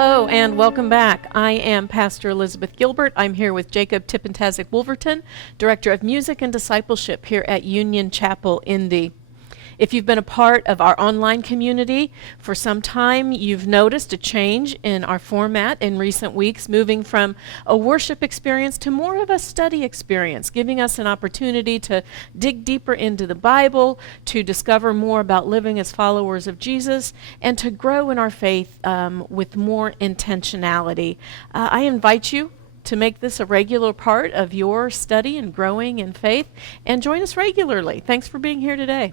Hello and welcome back. I am Pastor Elizabeth Gilbert. I'm here with Jacob Tipantasig-Wolverton, Director of Music and Discipleship here at Union Chapel, Indy. If you've been a part of our online community for some time, you've noticed a change in our format in recent weeks, moving from a worship experience to more of a study experience, giving us an opportunity to dig deeper into the Bible, to discover more about living as followers of Jesus, and to grow in our faith with more intentionality. I invite you to make this a regular part of your study and growing in faith, and join us regularly. Thanks for being here today.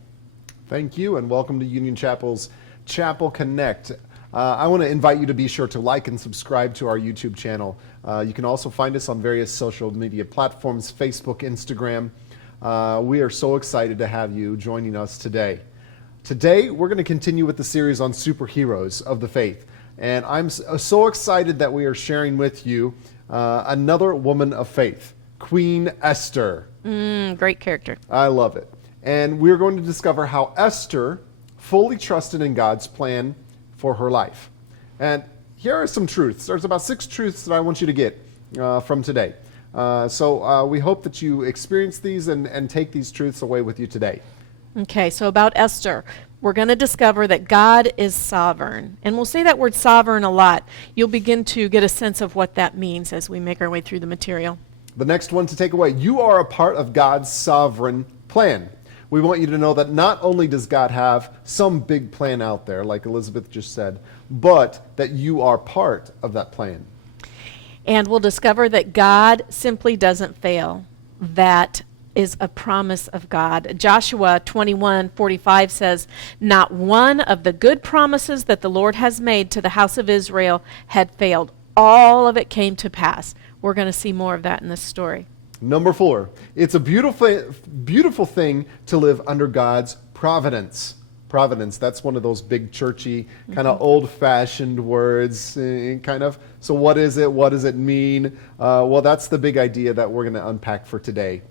Thank you, and welcome to Union Chapel's Chapel Connect. I want to invite you to be sure to like and subscribe to our YouTube channel. You can also find us on various social media platforms, Facebook, Instagram. We are so excited to have you joining us today. Today, we're going to continue with the series on superheroes of the faith. And I'm so excited that we are sharing with you another woman of faith, Queen Esther. Great character. I love it. And we're going to discover how Esther fully trusted in God's plan for her life. And here are some truths. There's about 6 truths that I want you to get from today. So we hope that you experience these and take these truths away with you today. Okay, so about Esther, we're going to discover that God is sovereign. And we'll say that word sovereign a lot. You'll begin to get a sense of what that means as we make our way through the material. The next one to take away, you are a part of God's sovereign plan. We want you to know that not only does God have some big plan out there, like Elizabeth just said, but that you are part of that plan. And we'll discover that God simply doesn't fail. That is a promise of God. Joshua 21:45 says, "Not one of the good promises that the Lord has made to the house of Israel had failed. All of it came to pass." We're going to see more of that in this story. Number 4, it's a beautiful thing to live under God's providence. Providence, that's one of those big churchy, kind of old-fashioned words, kind of. So what is it? What does it mean? Well, that's the big idea that we're going to unpack for today.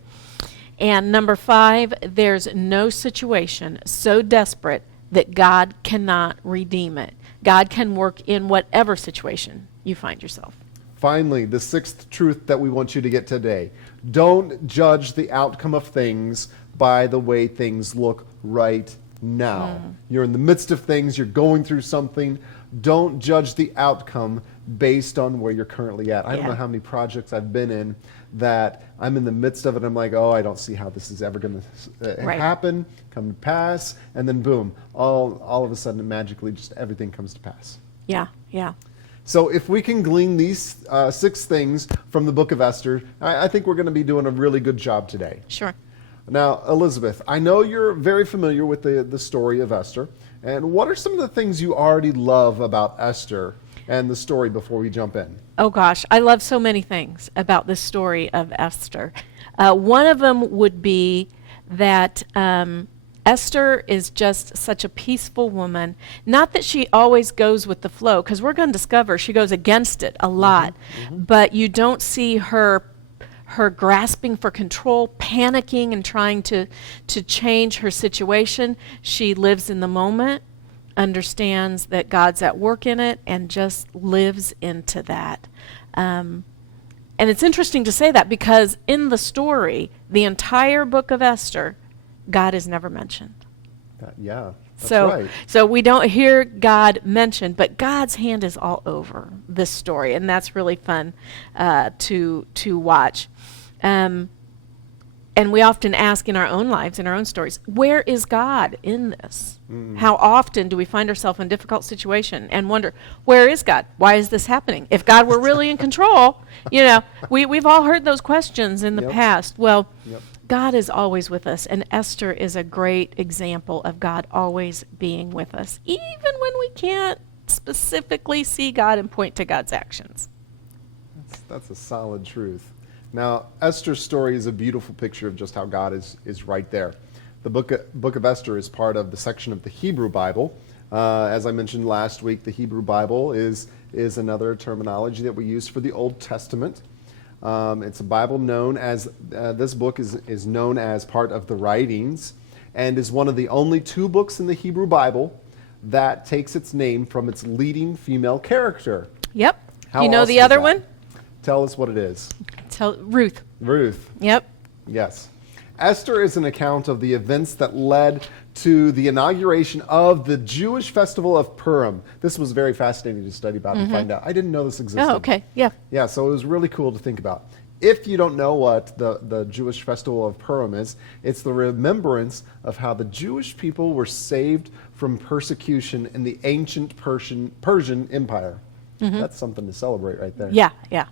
And number 5, there's no situation so desperate that God cannot redeem it. God can work in whatever situation you find yourself. Finally, the 6th truth that we want you to get today. Don't judge the outcome of things by the way things look right now. You're in the midst of things, you're going through something. Don't judge the outcome based on where you're currently at. I don't know how many projects I've been in that I'm in the midst of it. I'm like, oh, I don't see how this is ever going to happen, come to pass. And then boom, all of a sudden, magically, just everything comes to pass. Yeah. So if we can glean these 6 things from the book of Esther, I think we're going to be doing a really good job today. Sure. Now, Elizabeth, I know you're very familiar with the story of Esther. And what are some of the things you already love about Esther and the story before we jump in? Oh gosh, I love so many things about this story of Esther. One of them would be that Esther is just such a peaceful woman. Not that she always goes with the flow, because we're going to discover she goes against it a lot. But you don't see her grasping for control, panicking, and trying to change her situation. She lives in the moment, understands that God's at work in it, and just lives into that. And it's interesting to say that because in the story, the entire book of Esther, God is never mentioned. That's right. So we don't hear God mentioned, but God's hand is all over this story, and that's really fun to watch. And we often ask in our own lives, in our own stories, where is God in this? How often do we find ourselves in a difficult situation and wonder, where is God? Why is this happening? If God were really in control, we've all heard those questions in the past. Well, God is always with us, and Esther is a great example of God always being with us, even when we can't specifically see God and point to God's actions. That's a solid truth. Now, Esther's story is a beautiful picture of just how God is right there. The book of Esther is part of the section of the Hebrew Bible. As I mentioned last week, the Hebrew Bible is another terminology that we use for the Old Testament. It's a Bible known as, this book is known as part of the writings and is one of the only 2 books in the Hebrew Bible that takes its name from its leading female character. Yep. How You know awesome the is other that? one? Tell us what it is. Ruth. Ruth. Yep. Yes. Esther is an account of the events that led to the inauguration of the Jewish festival of Purim. This was very fascinating to study about and find out. I didn't know this existed. Oh, okay. Yeah. Yeah, so it was really cool to think about. If you don't know what the Jewish festival of Purim is, it's the remembrance of how the Jewish people were saved from persecution in the ancient Persian Empire. That's something to celebrate right there. Yeah. Yeah.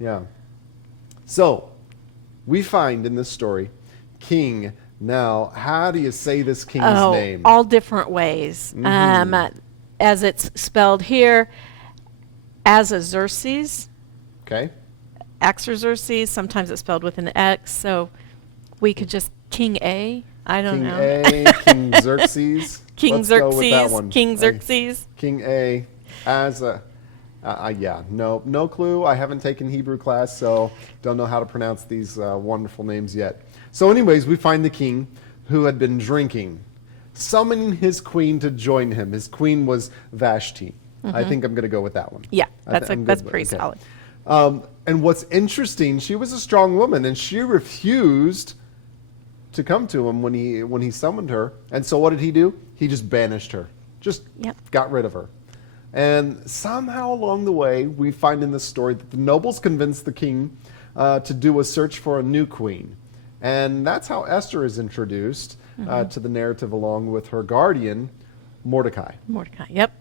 Yeah. So, we find in this story, King. Now, how do you say this king's name? All different ways. As it's spelled here, Azazerces, Okay. Axerxes. Sometimes it's spelled with an X. So we could just King A. I don't King know. A, King Xerxes. King Let's go with that Xerxes. one. King Xerxes. King A, as a, yeah, no clue. I haven't taken Hebrew class, so don't know how to pronounce these wonderful names yet. So anyways, we find the king who had been drinking, summoning his queen to join him. His queen was Vashti. I think I'm going to go with that one. Yeah, I'm good that's with- pretty okay. solid. And what's interesting, she was a strong woman, and she refused to come to him when he summoned her. And so what did he do? He just banished her, just got rid of her. And somehow along the way, we find in this story that the nobles convinced the king to do a search for a new queen. And that's how Esther is introduced to the narrative along with her guardian, Mordecai. Mordecai. Yep.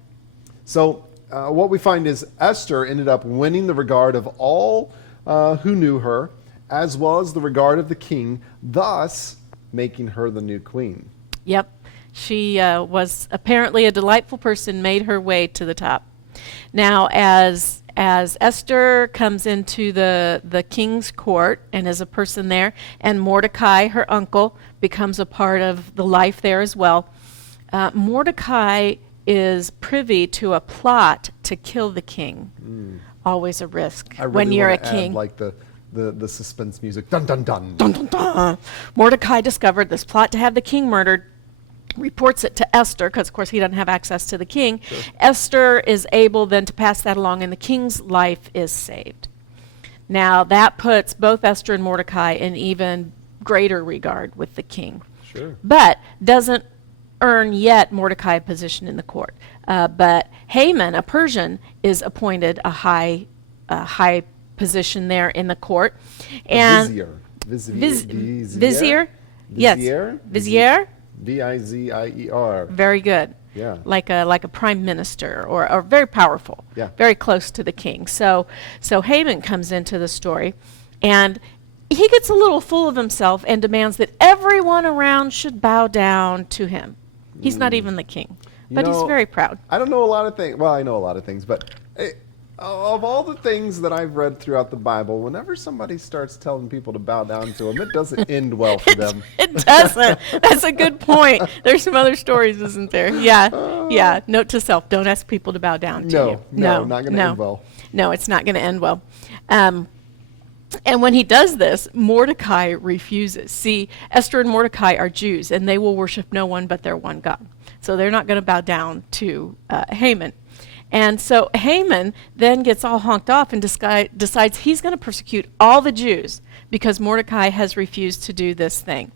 So what we find is Esther ended up winning the regard of all who knew her, as well as the regard of the king, thus making her the new queen. Yep. She was apparently a delightful person, made her way to the top. Now, as Esther comes into the king's court and is a person there, and Mordecai, her uncle, becomes a part of the life there as well, Mordecai is privy to a plot to kill the king. Always a risk I really when you're a wanna king. add, like the suspense music. Dun dun dun. Dun, dun, dun. Mordecai discovered this plot to have the king murdered, reports it to Esther, because of course he doesn't have access to the king. Sure. Esther is able then to pass that along, and the king's life is saved. Now that puts both Esther and Mordecai in even greater regard with the king, Sure. but doesn't earn yet Mordecai a position in the court. But Haman, a Persian, is appointed a high position there in the court. And Vizier. Yes. Vizier? Vizier? Vizier. Very good. Yeah. Like a prime minister or very powerful. Yeah. Very close to the king. So Haman comes into the story, and he gets a little full of himself and demands that everyone around should bow down to him. He's not even the king, but he's very proud. I don't know a lot of things. Well, I know a lot of things, but of all the things that I've read throughout the Bible, whenever somebody starts telling people to bow down to him, it doesn't end well for them. It doesn't. That's a good point. There's some other stories, isn't there? Yeah. Yeah. Note to self, don't ask people to bow down to you. No, not going to end well. No, it's not going to end well. And when he does this, Mordecai refuses. See, Esther and Mordecai are Jews, and they will worship no one but their one God. So they're not going to bow down to Haman. And so Haman then gets all honked off and decides he's going to persecute all the Jews because Mordecai has refused to do this thing.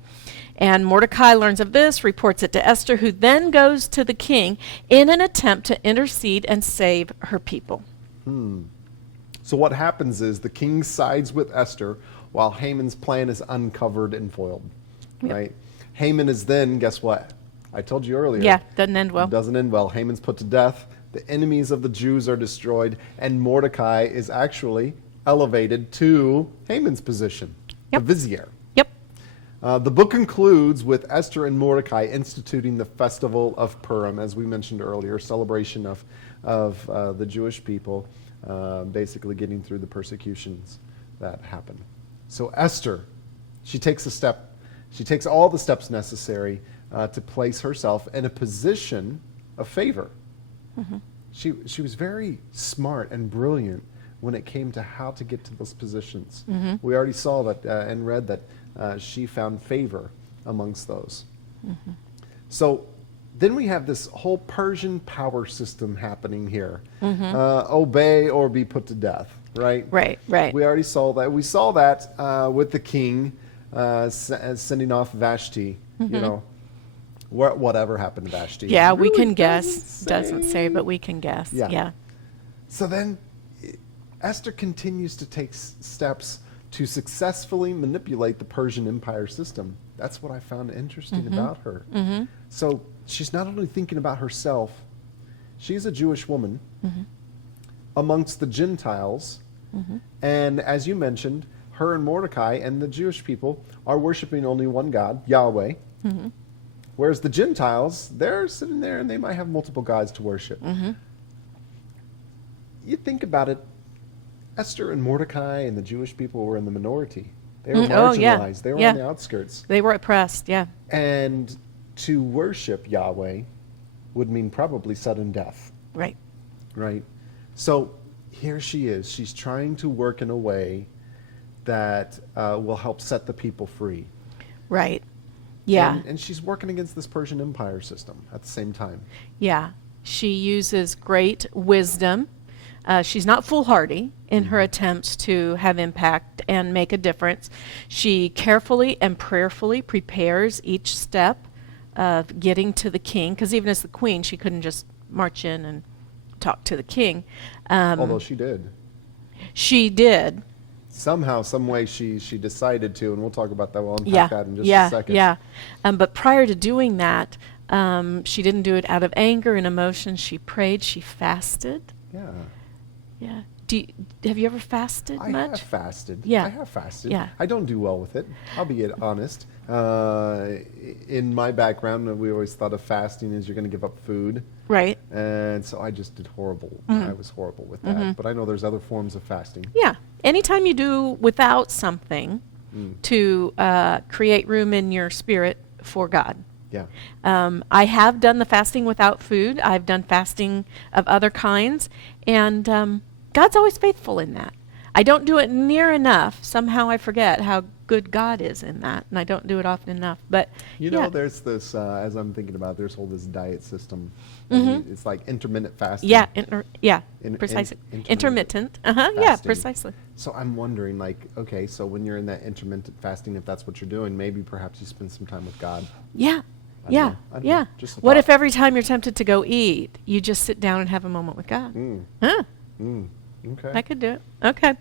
And Mordecai learns of this, reports it to Esther, who then goes to the king in an attempt to intercede and save her people. So what happens is the king sides with Esther while Haman's plan is uncovered and foiled. Yep. Right? Haman is then, guess what? I told you earlier. Yeah, doesn't end well. Doesn't end well. Haman's put to death. The enemies of the Jews are destroyed, and Mordecai is actually elevated to Haman's position, Yep. the vizier. Yep. The book concludes with Esther and Mordecai instituting the festival of Purim, as we mentioned earlier, celebration of the Jewish people, basically getting through the persecutions that happen. So Esther, she takes all the steps necessary to place herself in a position of favor. She was very smart and brilliant when it came to how to get to those positions. We already saw that and read that she found favor amongst those. So then we have this whole Persian power system happening here. Obey or be put to death, right? Right. We already saw that. We saw that with the king sending off Vashti, you know. Whatever happened to Vashti. Yeah, It we really can guess. doesn't Doesn't say, but we can guess. Yeah. So then Esther continues to take steps to successfully manipulate the Persian Empire system. That's what I found interesting about her. So she's not only thinking about herself, she's a Jewish woman amongst the Gentiles. And as you mentioned, her and Mordecai and the Jewish people are worshiping only one God, Yahweh. Whereas the Gentiles, they're sitting there and they might have multiple gods to worship. You think about it, Esther and Mordecai and the Jewish people were in the minority. They were marginalized. They were on the outskirts. They were oppressed, yeah. And to worship Yahweh would mean probably sudden death. Right. Right? So here she is. She's trying to work in a way that will help set the people free. Right. Yeah. And she's working against this Persian Empire system at the same time. Yeah. She uses great wisdom. She's not foolhardy in her attempts to have impact and make a difference. She carefully and prayerfully prepares each step of getting to the king, because even as the queen, she couldn't just march in and talk to the king. Although she did. She did. Somehow, some way, she decided to, and we'll talk about that. We'll unpack that in just a second. Yeah. But prior to doing that, she didn't do it out of anger and emotion. She prayed. She fasted. Yeah. Yeah. Have you ever fasted much? I have fasted. Yeah. I have fasted. Yeah. I don't do well with it. I'll be honest. In my background, we always thought of fasting as you're going to give up food. Right. And so I just did horrible. I was horrible with that. But I know there's other forms of fasting. Yeah. Anytime you do without something to create room in your spirit for God. Yeah. I have done the fasting without food. I've done fasting of other kinds. And God's always faithful in that. I don't do it near enough. Somehow I forget how good God is in that, and I don't do it often enough. But you know, there's this, as I'm thinking about, there's this diet system. It's like intermittent fasting. Yeah, precisely. Intermittent Yeah, fasting. precisely. So I'm wondering, like, okay, so when you're in that intermittent fasting, if that's what you're doing, maybe perhaps you spend some time with God. Yeah. I don't know. Just a What thought. if every time you're tempted to go eat, you just sit down and have a moment with God? Okay. I could do it. Okay.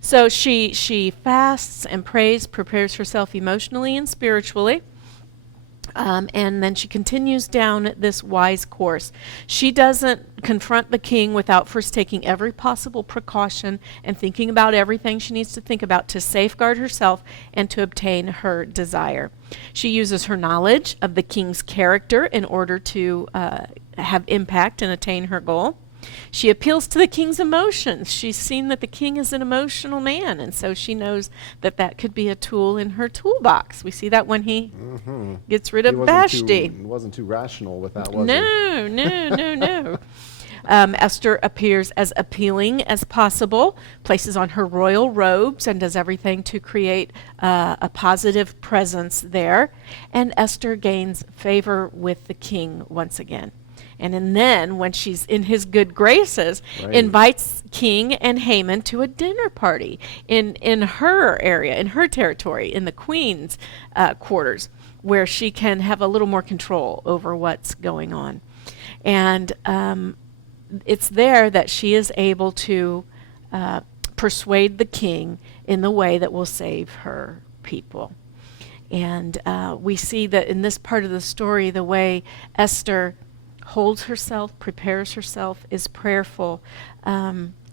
So she fasts and prays, prepares herself emotionally and spiritually. And then she continues down this wise course. She doesn't confront the king without first taking every possible precaution and thinking about everything she needs to think about to safeguard herself and to obtain her desire. She uses her knowledge of the king's character in order to have impact and attain her goal. She appeals to the king's emotions. She's seen that the king is an emotional man, and so she knows that that could be a tool in her toolbox. We see that when he gets rid of Vashti. He wasn't too rational with that, was he? No. Esther appears as appealing as possible, places on her royal robes, and does everything to create a positive presence there. And Esther gains favor with the king once again. And then, when she's in his good graces, invites King and Haman to a dinner party in her area, in her territory, in the queen's quarters, where she can have a little more control over what's going on. And it's there that she is able to persuade the king in the way that will save her people. And we see that in this part of the story, the way Esther holds herself, prepares herself, is prayerful,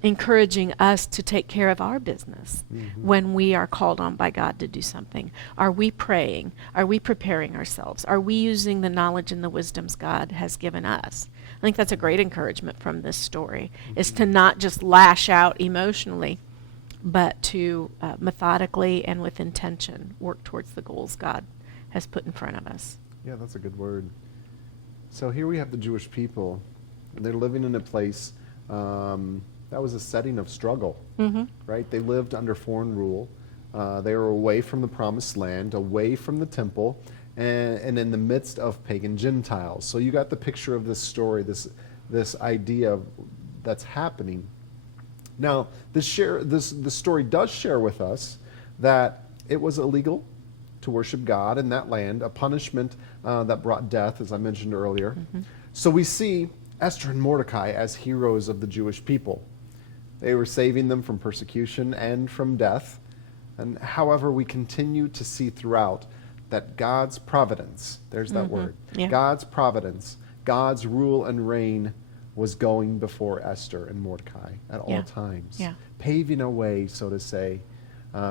encouraging us to take care of our business when we are called on by God to do something. Are we praying? Are we preparing ourselves? Are we using the knowledge and the wisdoms God has given us? I think that's a great encouragement from this story, is to not just lash out emotionally, but to methodically and with intention work towards the goals God has put in front of us. Yeah, that's a good word. So here we have the Jewish people, and they're living in a place that was a setting of struggle, right? They lived under foreign rule. They were away from the promised land, away from the temple, and in the midst of pagan Gentiles. So you got the picture of this story, this idea that's happening. Now, the story does share with us that it was illegal to worship God in that land, a punishment that brought death, as I mentioned earlier. So we see Esther and Mordecai as heroes of the Jewish people. They were saving them from persecution and from death. And however, we continue to see throughout that God's providence, there's that word, Yeah. God's providence, God's rule and reign was going before Esther and Mordecai at all times, paving a way, so to say,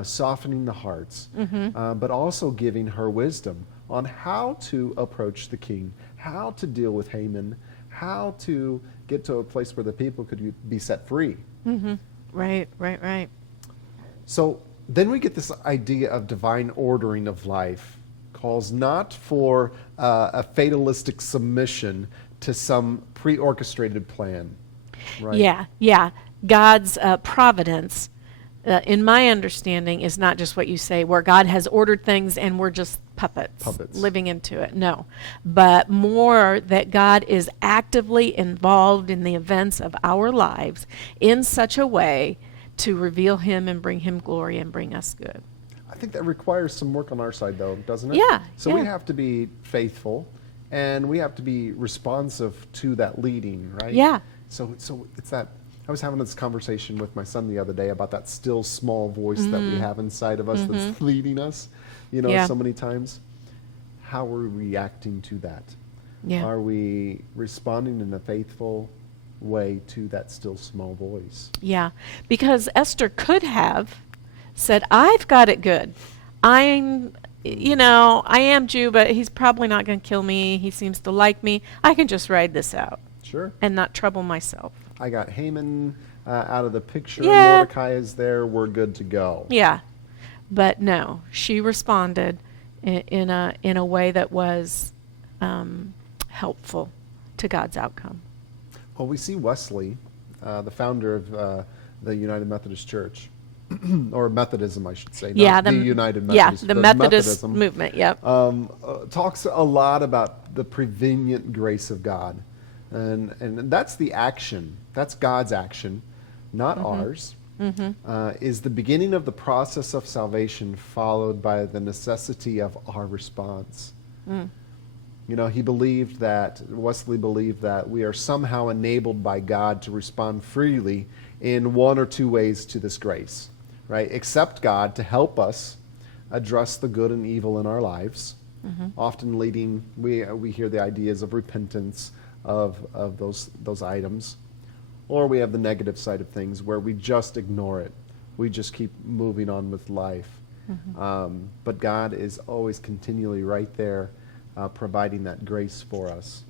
softening the hearts, but also giving her wisdom on how to approach the king, how to deal with Haman, how to get to a place where the people could be set free. Right. So then we get this idea of divine ordering of life, calls not for a fatalistic submission to some pre-orchestrated plan. Right? Yeah. God's providence, in my understanding, is not just what you say, where God has ordered things and we're just puppets. Living into it. No. But more that God is actively involved in the events of our lives in such a way to reveal him and bring him glory and bring us good. I think that requires some work on our side, though, doesn't it? Yeah. So we have to be faithful, and we have to be responsive to that leading, right? Yeah. So it's that. I was having this conversation with my son the other day about that still small voice that we have inside of us that's leading us, so many times. How are we reacting to that? Yeah. Are we responding in a faithful way to that still small voice? Yeah, because Esther could have said, I've got it good. I am Jew, but he's probably not going to kill me. He seems to like me. I can just ride this out. Sure. And not trouble myself. I got Haman out of the picture. Yeah. Mordecai is there. We're good to go. Yeah. But no, she responded in a way that was helpful to God's outcome. Well, we see Wesley, the founder of the United Methodist Church, or Methodism, I should say. Not the United Methodist. Yeah, the Methodist movement, yep. Talks a lot about the prevenient grace of God. And that's the action. That's God's action, not ours. Is the beginning of the process of salvation followed by the necessity of our response. Wesley believed that we are somehow enabled by God to respond freely in one or two ways to this grace, right? Accept God to help us address the good and evil in our lives, often leading, we hear the ideas of repentance of those items, or we have the negative side of things where we just ignore it. We just keep moving on with life. But God is always continually right there, providing that grace for us.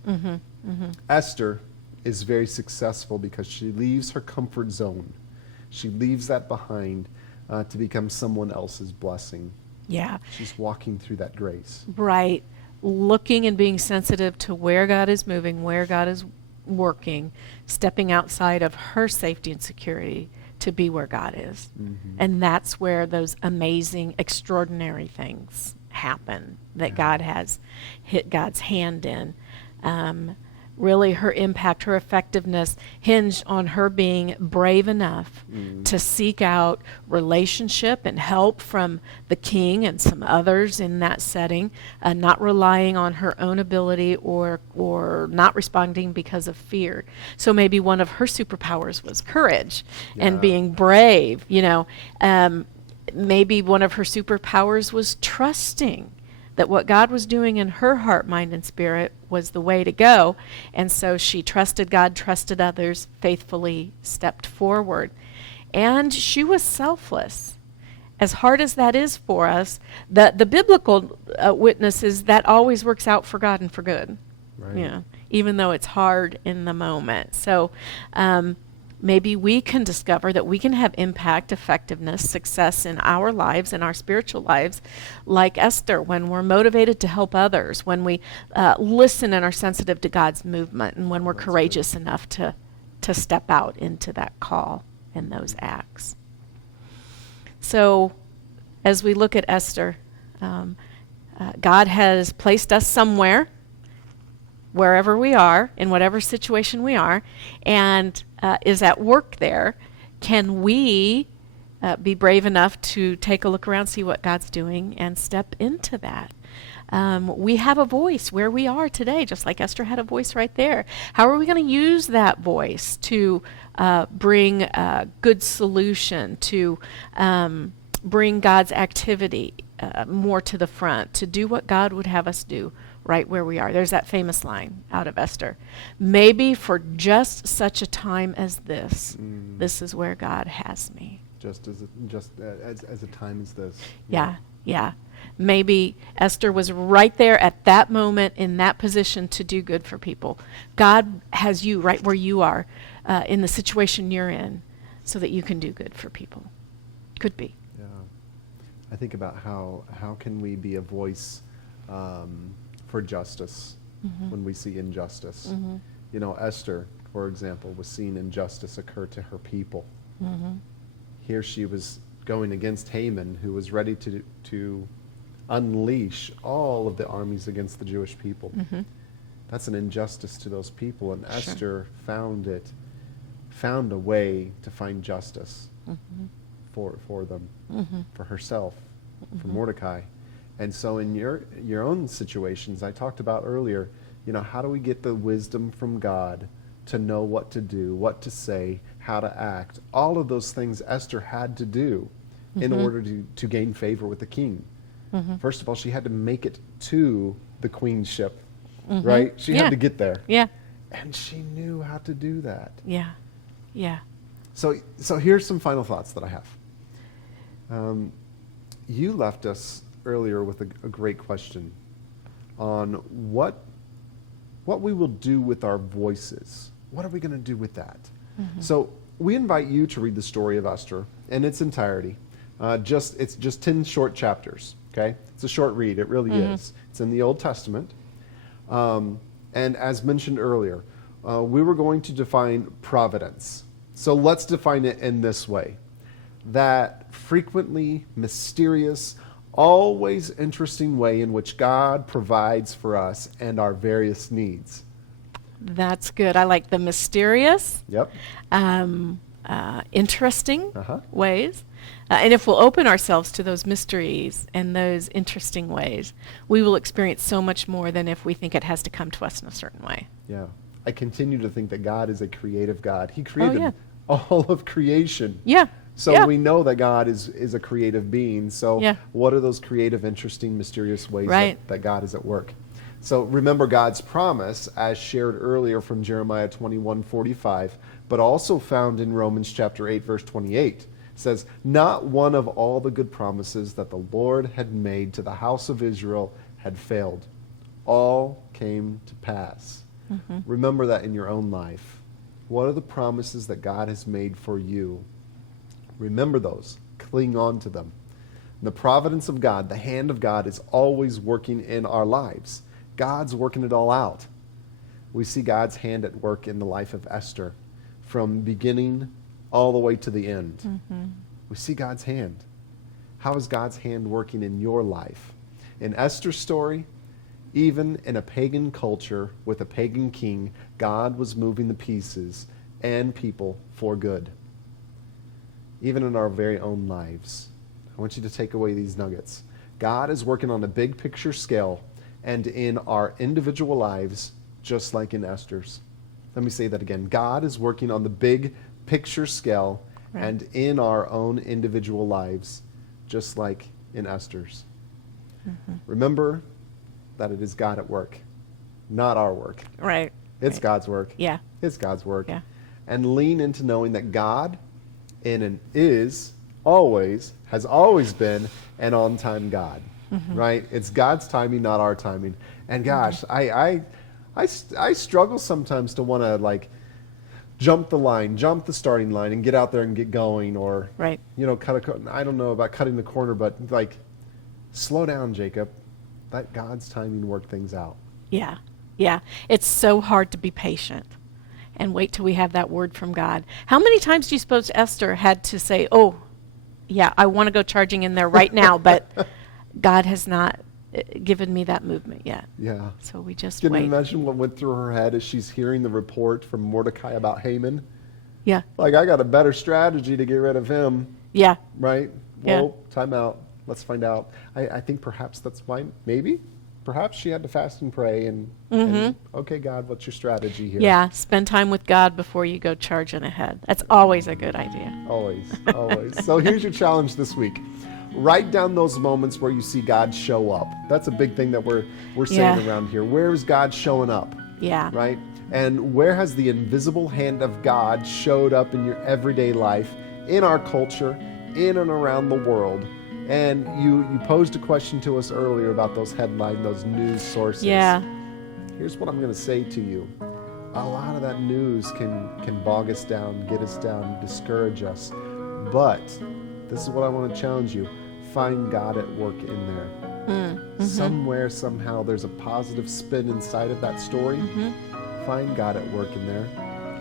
Esther is very successful because she leaves her comfort zone. She leaves that behind to become someone else's blessing. Yeah. She's walking through that grace. Right. Looking and being sensitive to where God is moving, where God is working, stepping outside of her safety and security to be where God is. And that's where those amazing, extraordinary things happen that God has hit God's hand in. Really, her impact, her effectiveness hinged on her being brave enough to seek out relationship and help from the king and some others in that setting, not relying on her own ability or not responding because of fear. So maybe one of her superpowers was courage and being brave. Maybe one of her superpowers was trusting that what God was doing in her heart, mind, and spirit was the way to go. And so she trusted God, trusted others, faithfully stepped forward. And she was selfless. As hard as that is for us, the biblical witness is that always works out for God and for good. Right. Even though it's hard in the moment. So maybe we can discover that we can have impact, effectiveness, success in our lives, in our spiritual lives, like Esther, when we're motivated to help others, when we listen and are sensitive to God's movement, and when we're courageous enough to step out into that call and those acts. So as we look at Esther, God has placed us somewhere, wherever we are, in whatever situation we are, and is at work there. Can we be brave enough to take a look around, see what God's doing, and step into that? We have a voice where we are today, just like Esther had a voice right there. How are we going to use that voice to bring a good solution, to bring God's activity more to the front, to do what God would have us do right where we are? There's that famous line out of Esther. Maybe for just such a time as this, this is where God has me. Just as a time as this. Yeah. Maybe Esther was right there at that moment in that position to do good for people. God has you right where you are in the situation you're in so that you can do good for people. Could be. Yeah. I think about how can we be a voice for justice when we see injustice. You know, Esther, for example, was seeing injustice occur to her people. Here she was going against Haman, who was ready to unleash all of the armies against the Jewish people. That's an injustice to those people, and Esther found a way to find justice for them, for herself, for Mordecai. And so in your own situations, I talked about earlier, you know, how do we get the wisdom from God to know what to do, what to say, how to act? All of those things Esther had to do in order to gain favor with the king. First of all, she had to make it to the queenship, right? She had to get there. Yeah. And she knew how to do that. Yeah. So here's some final thoughts that I have. You left us earlier with a great question on what we will do with our voices. What are we going to do with that? So we invite you to read the story of Esther in its entirety. It's just 10 short chapters. Okay, it's a short read. It really is. It's in the Old Testament, and as mentioned earlier, we were going to define providence. So let's define it in this way: that frequently mysterious, always interesting way in which God provides for us and our various needs. That's good. I like the mysterious, interesting ways. And if we'll open ourselves to those mysteries and those interesting ways, we will experience so much more than if we think it has to come to us in a certain way. Yeah. I continue to think that God is a creative God. He created all of creation. Yeah. So we know that God is a creative being. So what are those creative, interesting, mysterious ways that God is at work? So remember God's promise, as shared earlier from Jeremiah 21:45, but also found in Romans chapter 8, verse 28. Says, not one of all the good promises that the Lord had made to the house of Israel had failed. All came to pass. Remember that in your own life. What are the promises that God has made for you? Remember those. Cling on to them. The providence of God, the hand of God, is always working in our lives. God's working it all out. We see God's hand at work in the life of Esther from beginning all the way to the end. We see God's hand. How is God's hand working in your life? In Esther's story, even in a pagan culture with a pagan king, God was moving the pieces and people for good. Even in our very own lives. I want you to take away these nuggets. God is working on a big picture scale and in our individual lives, just like in Esther's. Let me say that again. God is working on the big picture scale and in our own individual lives, just like in Esther's. Remember that it is God at work, not our work. Right. It's God's work. Yeah. It's God's work. Yeah. And lean into knowing that God has always been an on-time God, right? It's God's timing, not our timing. And gosh, I struggle sometimes to want to jump the starting line and get out there and get going, or I don't know about cutting the corner, but slow down, Jacob. Let God's timing work things out. Yeah. It's so hard to be patient and wait till we have that word from God. How many times do you suppose Esther had to say, oh, yeah, I want to go charging in there right now, but God has not given me that movement yet. Yeah. So we just Can you wait. imagine what went through her head as she's hearing the report from Mordecai about Haman? Yeah. Like, I got a better strategy to get rid of him, Yeah. right? Yeah. Well, time out. Let's find out. I think perhaps that's why, perhaps she had to fast and pray and, okay, God, what's your strategy here? Yeah. Spend time with God before you go charging ahead. That's always a good idea. Always, always. So here's your challenge this week. Write down those moments where you see God show up. That's a big thing that we're saying Yeah. around here. Where is God showing up? Yeah. Right? And where has the invisible hand of God showed up in your everyday life, in our culture, in and around the world? And you posed a question to us earlier about those headlines, those news sources. Yeah. Here's what I'm going to say to you. A lot of that news can bog us down, get us down, discourage us. But this is what I want to challenge you. Find God at work in there. Somewhere, somehow, there's a positive spin inside of that story. Find God at work in there.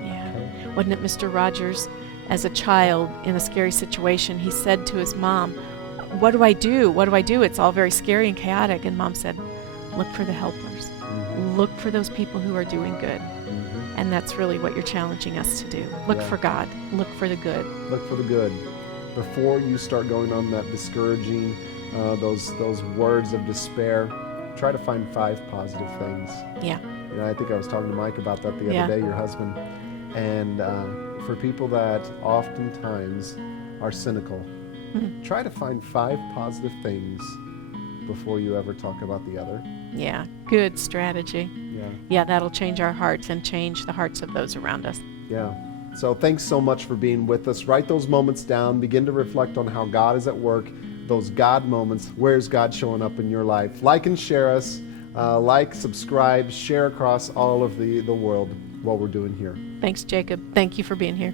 Yeah. Okay? Wasn't it Mr. Rogers, as a child in a scary situation, he said to his mom, what do I do? What do I do? It's all very scary and chaotic. And Mom said, look for the helpers. Look for those people who are doing good. And that's really what you're challenging us to do. Look Yeah. for God. Look for the good. Look for the good. Before you start going on that discouraging, those words of despair, try to find 5 positive things. Yeah. You know, I think I was talking to Mike about that the Yeah. other day, your husband. And for people that oftentimes are cynical, try to find 5 positive things before you ever talk about the other. Yeah. Good strategy. Yeah. Yeah, that'll change our hearts and change the hearts of those around us. Yeah. So thanks so much for being with us. Write those moments down. Begin to reflect on how God is at work. Those God moments. Where's God showing up in your life? Like and share us. Like, subscribe, share across all of the world what we're doing here. Thanks, Jacob. Thank you for being here.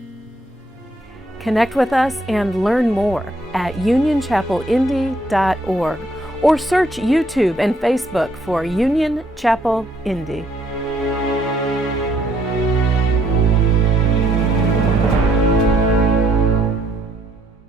Connect with us and learn more at unionchapelindy.org or search YouTube and Facebook for Union Chapel Indy.